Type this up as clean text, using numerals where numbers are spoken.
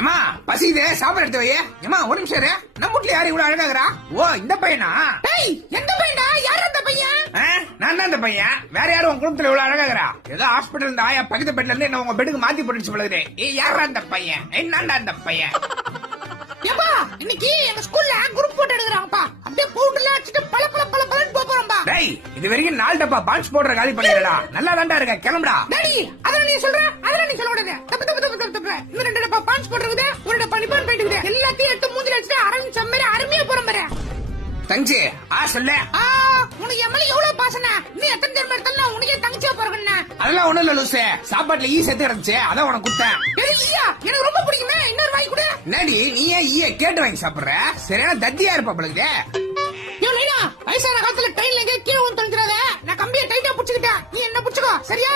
ஏமா பசிக்குது சாப்பாடு எடுத்து வை. ஏமா ஒரு நிமிஷம் இரு. நம்ம வீட்ல யாரு இவ்வளவு அழகாகிறா? ஓ இந்த பையனா? டேய் எந்த பையன்டா? யார் அந்த பையன்? நான் தான் அந்த பையன். வேற யாரும் உங்க குடும்பத்துல இவ்வளவு அழகாகிறா? ஏதோ ஹாஸ்பிட்டல் இந்த ஆயா பக்கத்து பெட்ல இருந்து என்ன உங்க பெட்டுக்கு மாத்தி போட்டுச்சு பழகுது. யாரா அந்த பையன்? என்னடா அந்த பையன்? ஏப்பா இன்னைக்கு எங்க ஸ்கூல்ல குரூப் போட்டோ எடுக்கறாங்கப்பா. அப்படியே பவுடர்ல அடிச்சிட்டு பல பல பல பலன்னு போறோம்பா. டேய் இது வரைக்கும் 4 டப்பா பான்ஸ் போடுற காலி பண்ணிடா. நல்லா தான்டா இருக்க, கிளம்புடா. டாடி அதெல்லாம் நீ சொல்ற, அதெல்லாம் நீ சொல்ல கூடாது. தப்பு தப்பு தப்பு தப்பு தப்பு. இந்த 2 டப்பா பான்ஸ் போட்டுருக்குது, ஒரு டப்பா நிப்பான் போயிட்டு எல்லாத்தையும் எடுத்து மூஞ்சில அடிச்சிட்டு அரவிந்த் சம்மேர அருமையா போறோம் பாரு. தங்கச்சி சொல்ல. உனக்கு என் மேல எவ்வளவு பாசன? நீ எத்தனை தடவை எடுத்தாலும் உனக்கே தங்கச்சியா போறேன்னு. அதெல்லாம் ஒண்ணும் இல்ல லூசு. சாப்பாட்டுல ஈ செத்து கிடந்துச்சு, அதான் உனக்கு குடுத்தேன். எனக்கு ரொம்ப பிடிக்குமே, இன்னொரு வாங்கி கொடு. என்னடி நீ ஏன் ஈய கேட்டு வாங்கி சாப்பிடுற? சரியான தத்தியா இருப்பா பழகுது. வயசான காலத்துல ட்ரெயின்ல எங்க கீழே வந்து தொலைஞ்சிடாத. நான் கம்பியை டைட்டா புடிச்சுக்கிட்டேன், நீ என்ன புடிச்சுக்கோ சரியா?